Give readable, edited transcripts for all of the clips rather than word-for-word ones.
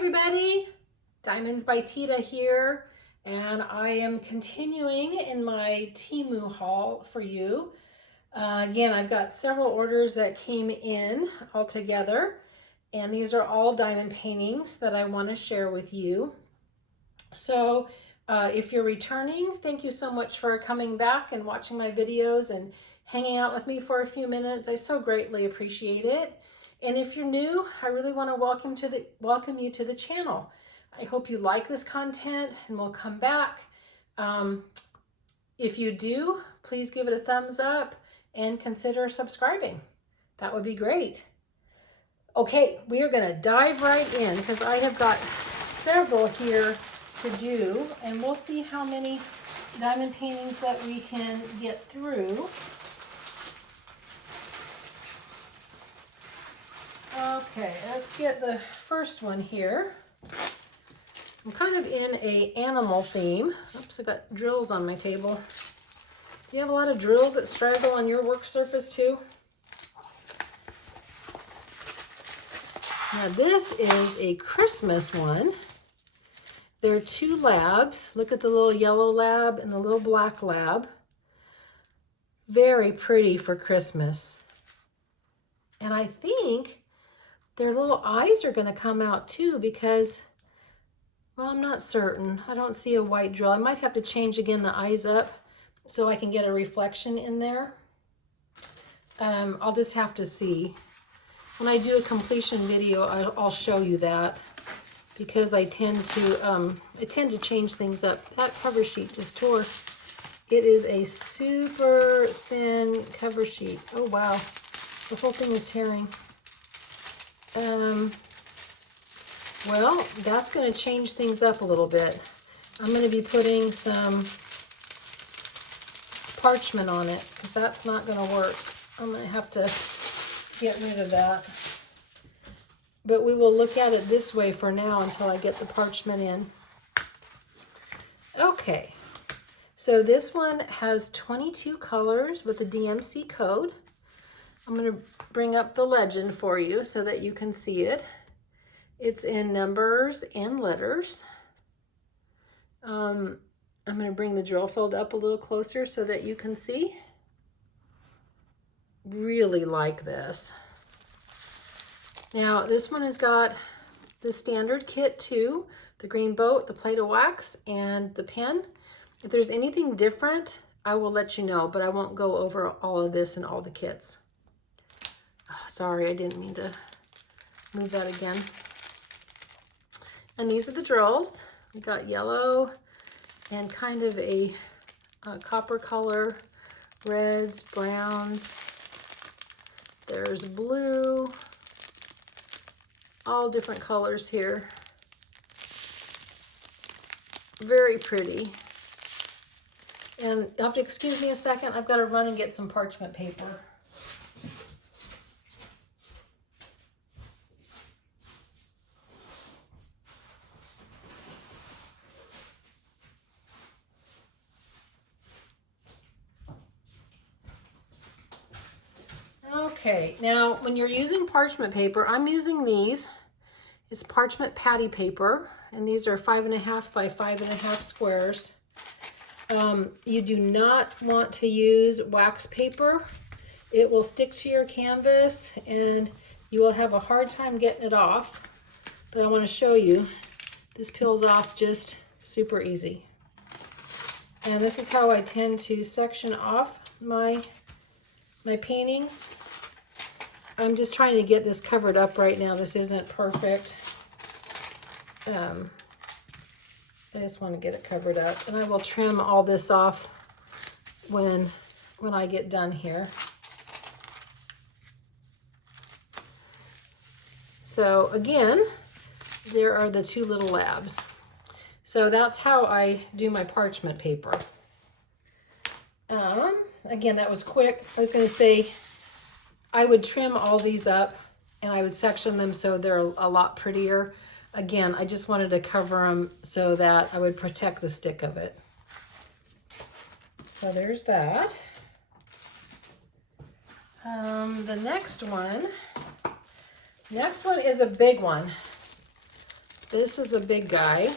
everybody, Diamonds by Teeda here, and I am continuing in my Temu haul for you. Again, I've got several orders that came in all together, and these are all diamond paintings that I want to share with you. So if you're returning, thank you so much for coming back and watching my videos and hanging out with me for a few minutes. I so greatly appreciate it. And if you're new, I really want to welcome you to the channel. I hope you like this content and will come back. If you do, please give it a thumbs up and consider subscribing. That would be great. Okay, we are going to dive right in because I have got several here to do, and we'll see how many diamond paintings that we can get through. Okay, let's get the first one here. I'm kind of in an animal theme. Oops, I got drills on my table. Do you have a lot of drills that straggle on your work surface too? Now this is a Christmas one. There are two labs. Look at the little yellow lab and the little black lab. Very pretty for Christmas. And I think their little eyes are going to come out too because, well, I'm not certain. I don't see a white drill. I might have to change again the eyes up so I can get a reflection in there. I'll just have to see. When I do a completion video, I'll show you that because I tend to change things up. That cover sheet just tore. It is a super thin cover sheet. Oh wow, the whole thing is tearing. Well, that's going to change things up a little bit. I'm going to be putting some parchment on it because that's not going to work. I'm going to have to get rid of that. But we will look at it this way for now until I get the parchment in. Okay, so this one has 22 colors with the DMC code. I'm going to bring up the legend for you so that you can see it. It's in numbers and letters. I'm going to bring the drill field up a little closer so that you can see. Really like this. Now this one has got the standard kit too, the green boat, the plate of wax, and the pen. If there's anything different, I will let you know, but I won't go over all of this and all the kits. Oh, sorry, I didn't mean to move that again. And these are the drills. We got yellow and kind of a copper color, reds, browns. There's blue, all different colors here. Very pretty. And you'll have to excuse me a second. I've got to run and get some parchment paper. Okay, now when you're using parchment paper, I'm using these. It's parchment patty paper, and these are 5.5 by 5.5 squares. You do not want to use wax paper. It will stick to your canvas and you will have a hard time getting it off. But I want to show you, this peels off just super easy. And this is how I tend to section off my paintings. I'm just trying to get this covered up right now. This isn't perfect. I just want to get it covered up, and I will trim all this off when I get done here. So again, there are the two little labs. So that's how I do my parchment paper. Again, that was quick. I was going to say I would trim all these up and I would section them so they're a lot prettier. Again, I just wanted to cover them so that I would protect the stick of it. So there's that. The next one is a big one. This is a big guy.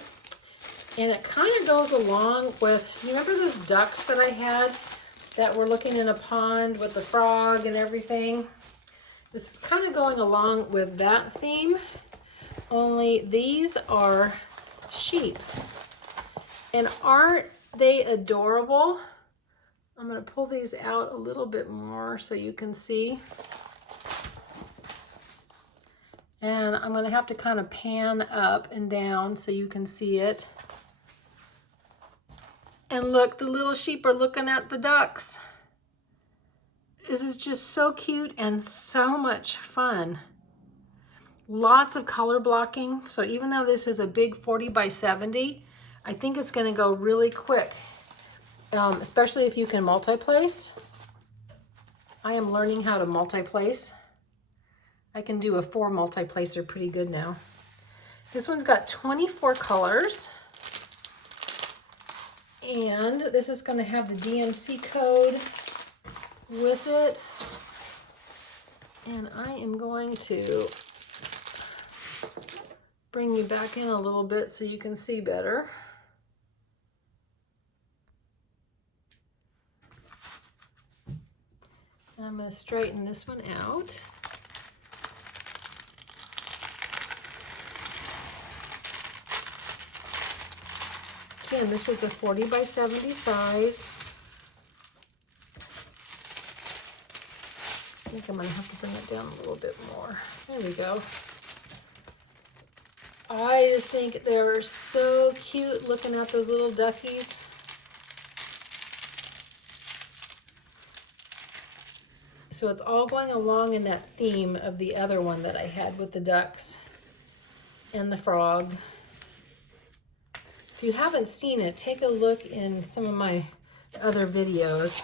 And it kind of goes along with, you remember those ducks that I had that were looking in a pond with the frog and everything? This is kind of going along with that theme, only these are sheep. And aren't they adorable? I'm going to pull these out a little bit more so you can see. And I'm going to have to kind of pan up and down so you can see it. And look, the little sheep are looking at the ducks. This is just so cute and so much fun. Lots of color blocking. So even though this is a big 40 by 70, I think it's going to go really quick, especially if you can multi-place. I am learning how to multi-place. I can do a 4 multi-placer pretty good now. This one's got 24 colors. And this is going to have the DMC code with it. And I am going to bring you back in a little bit so you can see better. And I'm going to straighten this one out. Again, this was the 40 by 70 size. I think I'm going to have to bring it down a little bit more. There we go. I just think they're so cute looking at those little duckies. So it's all going along in that theme of the other one that I had with the ducks and the frog. If you haven't seen it, take a look in some of my other videos.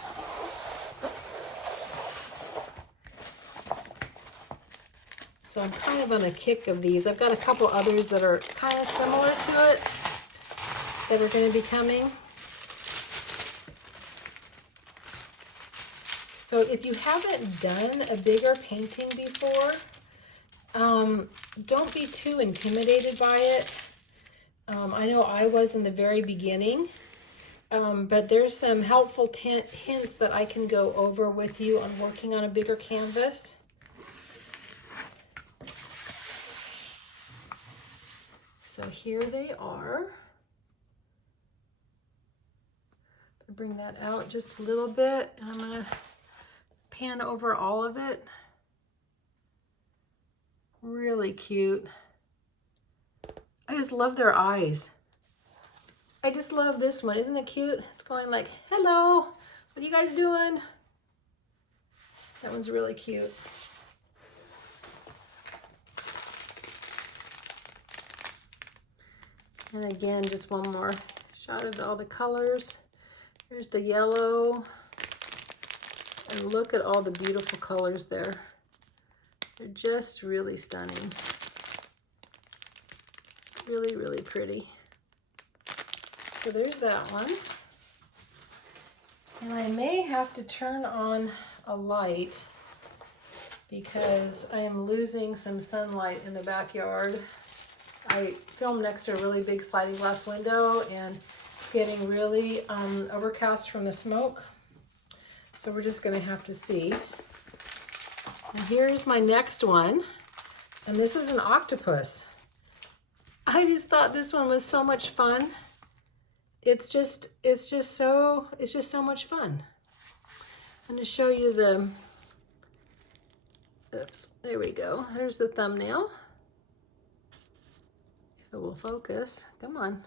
So I'm kind of on a kick of these. I've got a couple others that are kind of similar to it that are going to be coming. So if you haven't done a bigger painting before, don't be too intimidated by it. I know I was in the very beginning, but there's some helpful hints that I can go over with you on working on a bigger canvas. So here they are. Bring that out just a little bit, and I'm going to pan over all of it. Really cute. I just love their eyes. I just love this one. Isn't it cute? It's going like, hello, what are you guys doing? That one's really cute. And again, just one more shot of all the colors. Here's the yellow. And look at all the beautiful colors there. They're just really stunning. Really, really pretty. So there's that one. And I may have to turn on a light because I am losing some sunlight in the backyard. I filmed next to a really big sliding glass window and it's getting really overcast from the smoke. So we're just gonna have to see. And here's my next one. And this is an octopus. I just thought this one was so much fun. It's just so much fun. I'm gonna show you the, oops, there we go. There's the thumbnail. If it will focus, come on.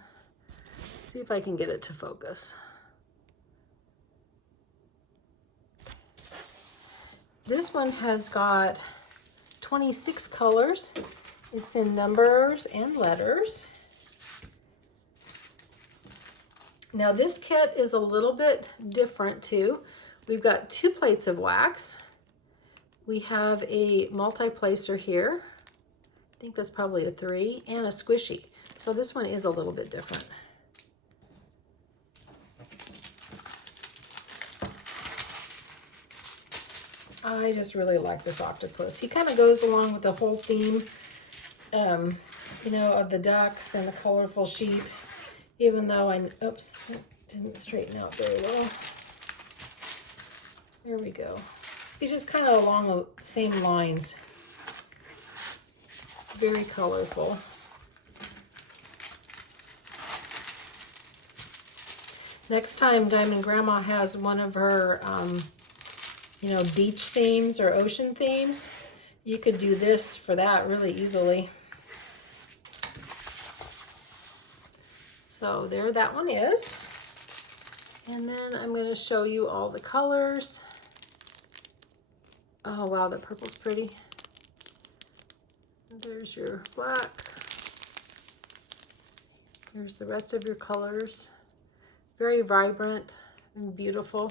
Let's see if I can get it to focus. This one has got 26 colors. It's in numbers and letters. Now this kit is a little bit different too. We've got 2 plates of wax. We have a multi-placer here. I think that's probably a 3, and a squishy. So this one is a little bit different. I just really like this octopus. He kind of goes along with the whole theme you know, of the ducks and the colorful sheep, even though oops, didn't straighten out very well. There we go. He's just kind of along the same lines. Very colorful. Next time Diamond Grandma has one of her, you know, beach themes or ocean themes, you could do this for that really easily. So there that one is. And then I'm going to show you all the colors. Oh wow, that purple's pretty. There's your black. There's the rest of your colors. Very vibrant and beautiful.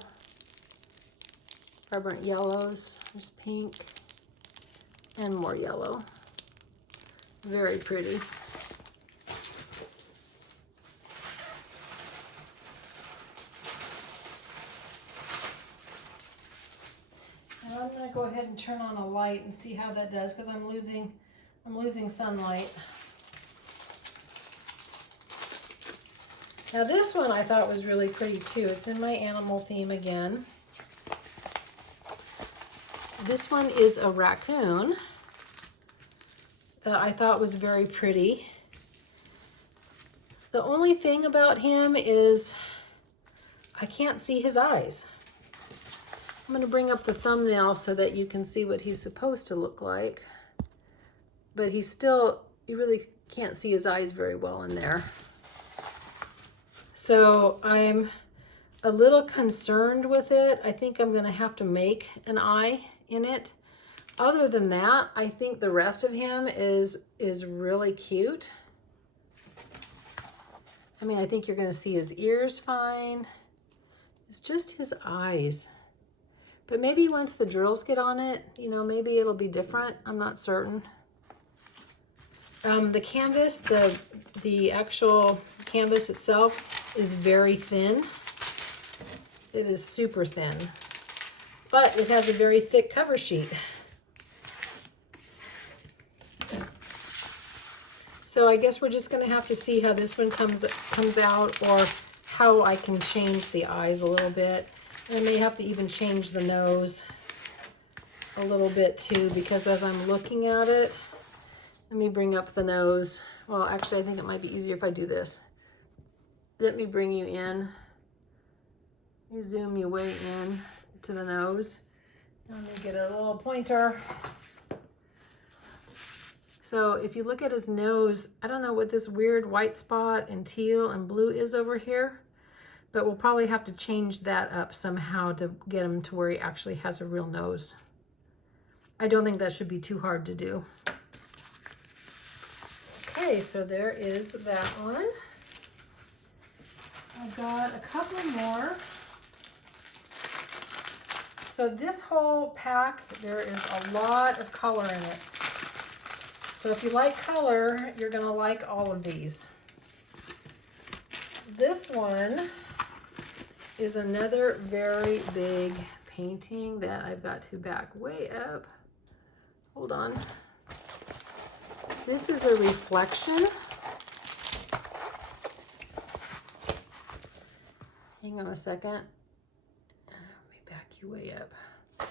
Vibrant yellows. There's pink and more yellow. Very pretty. Now I'm going to go ahead and turn on a light and see how that does, because I'm losing sunlight. Now this one I thought was really pretty too. It's in my animal theme again. This one is a raccoon that I thought was very pretty. The only thing about him is I can't see his eyes. I'm going to bring up the thumbnail so that you can see what he's supposed to look like. But you really can't see his eyes very well in there. So I'm a little concerned with it. I think I'm going to have to make an eye in it. Other than that, I think the rest of him is really cute. I mean, I think you're going to see his ears fine. It's just his eyes. But maybe once the drills get on it, you know, maybe it'll be different. I'm not certain. The canvas, the actual canvas itself is very thin. It is super thin, but it has a very thick cover sheet. So I guess we're just going to have to see how this one comes out, or how I can change the eyes a little bit. And I may have to even change the nose a little bit too, because as I'm looking at it, let me bring up the nose. Well, actually, I think it might be easier if I do this. Let me bring you in. Let me zoom you way in to the nose. Let me get a little pointer. So if you look at his nose, I don't know what this weird white spot and teal and blue is over here, but we'll probably have to change that up somehow to get him to where he actually has a real nose. I don't think that should be too hard to do. Okay, so there is that one. I've got a couple more. So this whole pack, there is a lot of color in it. So if you like color, you're gonna like all of these. This one is another very big painting that I've got to back way up. Hold on. This is a reflection. Hang on a second. Let me back you way up.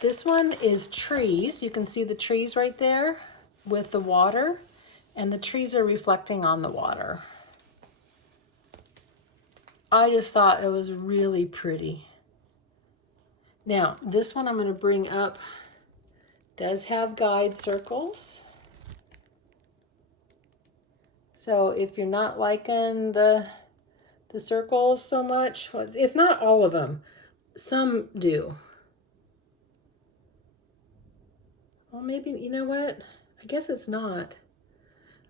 This one is trees. You can see the trees right there with the water, and the trees are reflecting on the water. I just thought it was really pretty. Now, this one I'm going to bring up does have guide circles. So if you're not liking the circles so much, well, it's not all of them. Some do. Well, maybe, you know what? I guess it's not.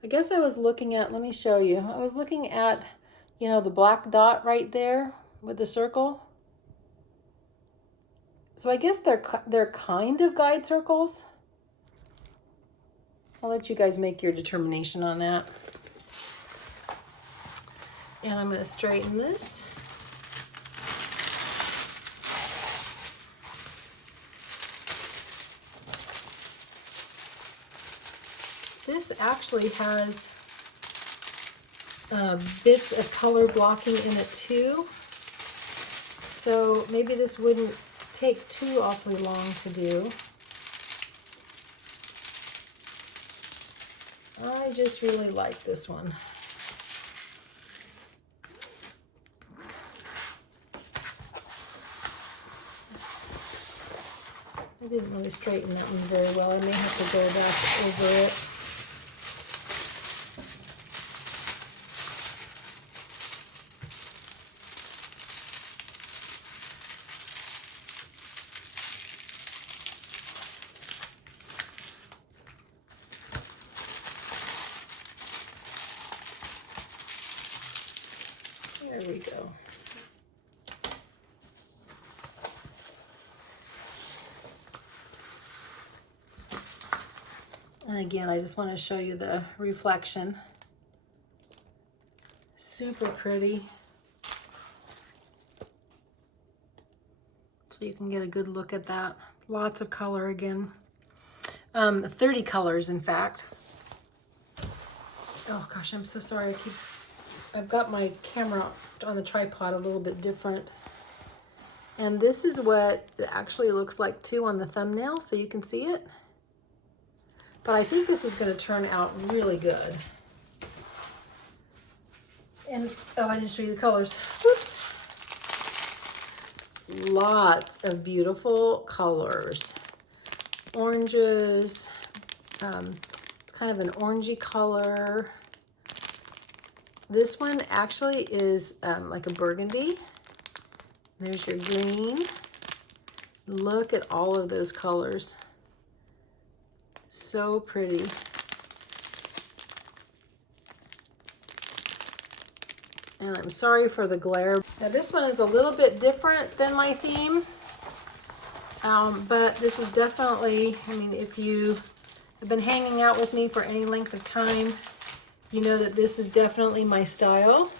I guess I was looking at, let me show you. I was looking at, you know, the black dot right there with the circle. So I guess they're kind of guide circles. I'll let you guys make your determination on that. And I'm going to straighten this. This this actually has bits of color blocking in it too. So maybe this wouldn't take too awfully long to do. I just really like this one. I didn't really straighten that one very well. I may have to go back over it. There we go. And again, I just want to show you the reflection. Super pretty. So you can get a good look at that. Lots of color again. 30 colors, in fact. Oh gosh, I'm so sorry. I've got my camera on the tripod a little bit different. And this is what it actually looks like too on the thumbnail, so you can see it. But I think this is going to turn out really good. And, oh, I didn't show you the colors. Whoops. Lots of beautiful colors. Oranges. It's kind of an orangey color. This one actually is like a burgundy. There's your green. Look at all of those colors. So pretty. And I'm sorry for the glare. Now this one is a little bit different than my theme, but this is definitely, I mean, if you have been hanging out with me for any length of time, you know that this is definitely my style.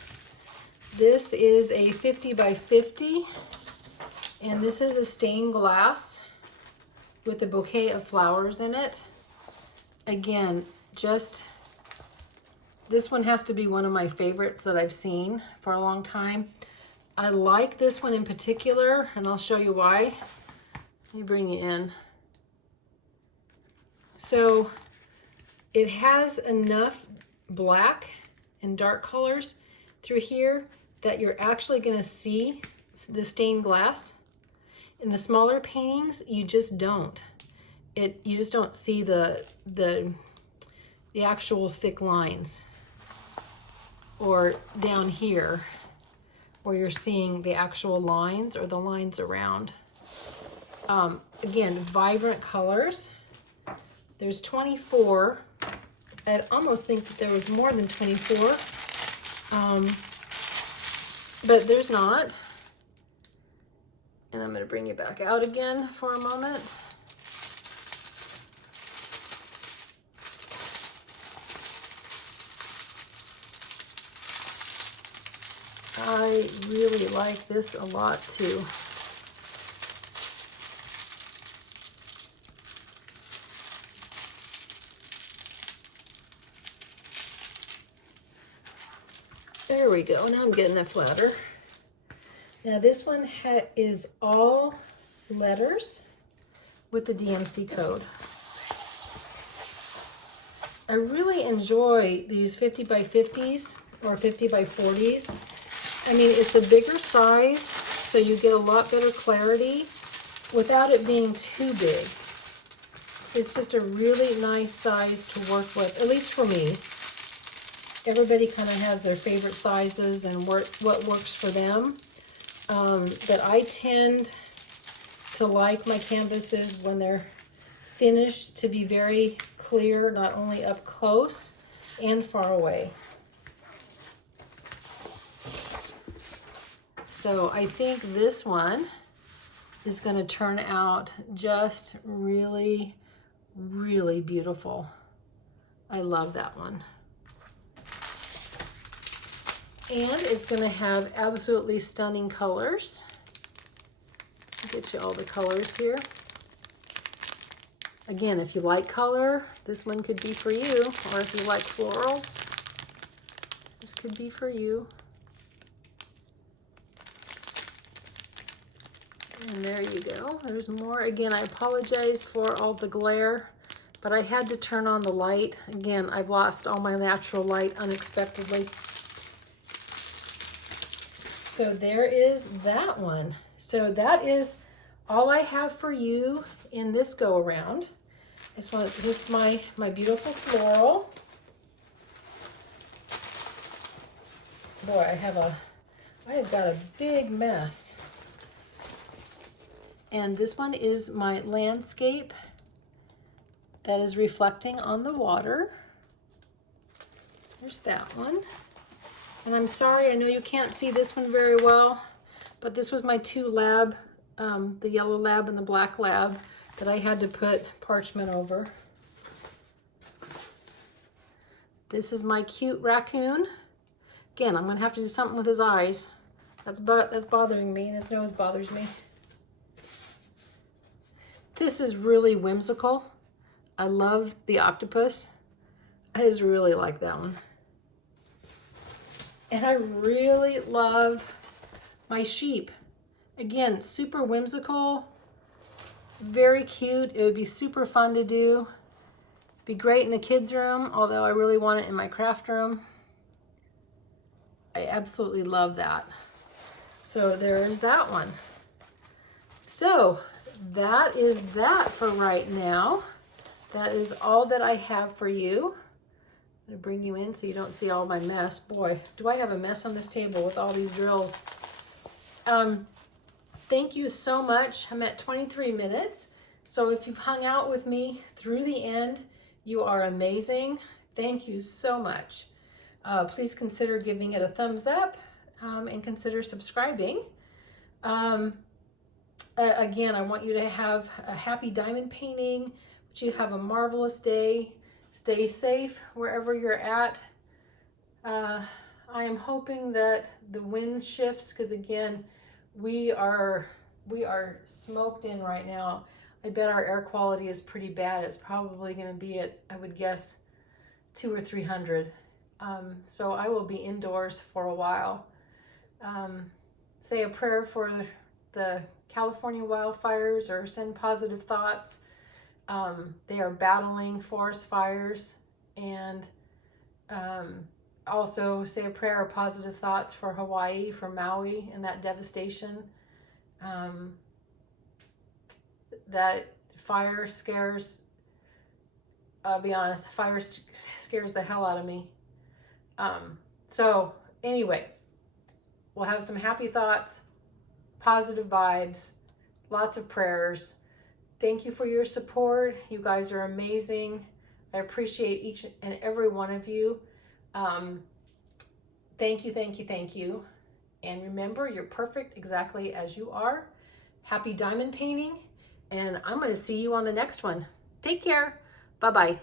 This is a 50 by 50, and this is a stained glass with a bouquet of flowers in it. Again, just, this one has to be one of my favorites that I've seen for a long time. I like this one in particular, and I'll show you why. Let me bring you in. So it has enough black and dark colors through here that you're actually going to see the stained glass. In the smaller paintings, you just don't. You just don't see the actual thick lines. Or down here, where you're seeing the actual lines or the lines around. Again, vibrant colors. There's 24. I'd almost think that there was more than 24. But there's not. And I'm going to bring you back out again for a moment. I really like this a lot too. There we go. Now I'm getting it flatter. Now this one is all letters with the DMC code. I really enjoy these 50 by 50s or 50 by 40s. I mean, it's a bigger size, so you get a lot better clarity without it being too big. It's just a really nice size to work with, at least for me. Everybody kind of has their favorite sizes and what works for them. But I tend to like my canvases when they're finished to be very clear, not only up close and far away. So I think this one is going to turn out just really, really beautiful. I love that one. And it's going to have absolutely stunning colors. I'll get you all the colors here. Again, if you like color, this one could be for you. Or if you like florals, this could be for you. And there you go. There's more. Again, I apologize for all the glare, but I had to turn on the light. Again, I've lost all my natural light unexpectedly. So there is that one. So that is all I have for you in this go around. This is my beautiful floral. Boy, I have got a big mess. And this one is my landscape that is reflecting on the water. There's that one. And I'm sorry, I know you can't see this one very well, but this was my two lab, the yellow lab and the black lab, that I had to put parchment over. This is my cute raccoon. Again, I'm gonna have to do something with his eyes. That's bothering me, and his nose bothers me. This is really whimsical. I love the octopus. I just really like that one. And I really love my sheep. Again, super whimsical, very cute. It would be super fun to do. Be great in the kids' room, although I really want it in my craft room. I absolutely love that. So there is that one. So that is that for right now. That is all that I have for you. I'm gonna bring you in so you don't see all my mess. Boy, do I have a mess on this table with all these drills. Thank you so much. I'm at 23 minutes. So if you've hung out with me through the end, you are amazing. Thank you so much. Please consider giving it a thumbs up and consider subscribing. Again, I want you to have a happy diamond painting, that you have a marvelous day. Stay safe wherever you're at. I am hoping that the wind shifts, because again, we are smoked in right now. I bet our air quality is pretty bad. It's probably going to be at, I would guess, 200 or 300. So I will be indoors for a while. Say a prayer for the California wildfires, or send positive thoughts. They are battling forest fires, and also say a prayer of positive thoughts for Hawaii, for Maui, and that devastation. That fire scares, I'll be honest, fire scares the hell out of me. So anyway, we'll have some happy thoughts, positive vibes, lots of prayers. Thank you for your support. You guys are amazing. I appreciate each and every one of you. Thank you, thank you, thank you. And remember, you're perfect exactly as you are. Happy diamond painting, and I'm going to see you on the next one. Take care. Bye-bye.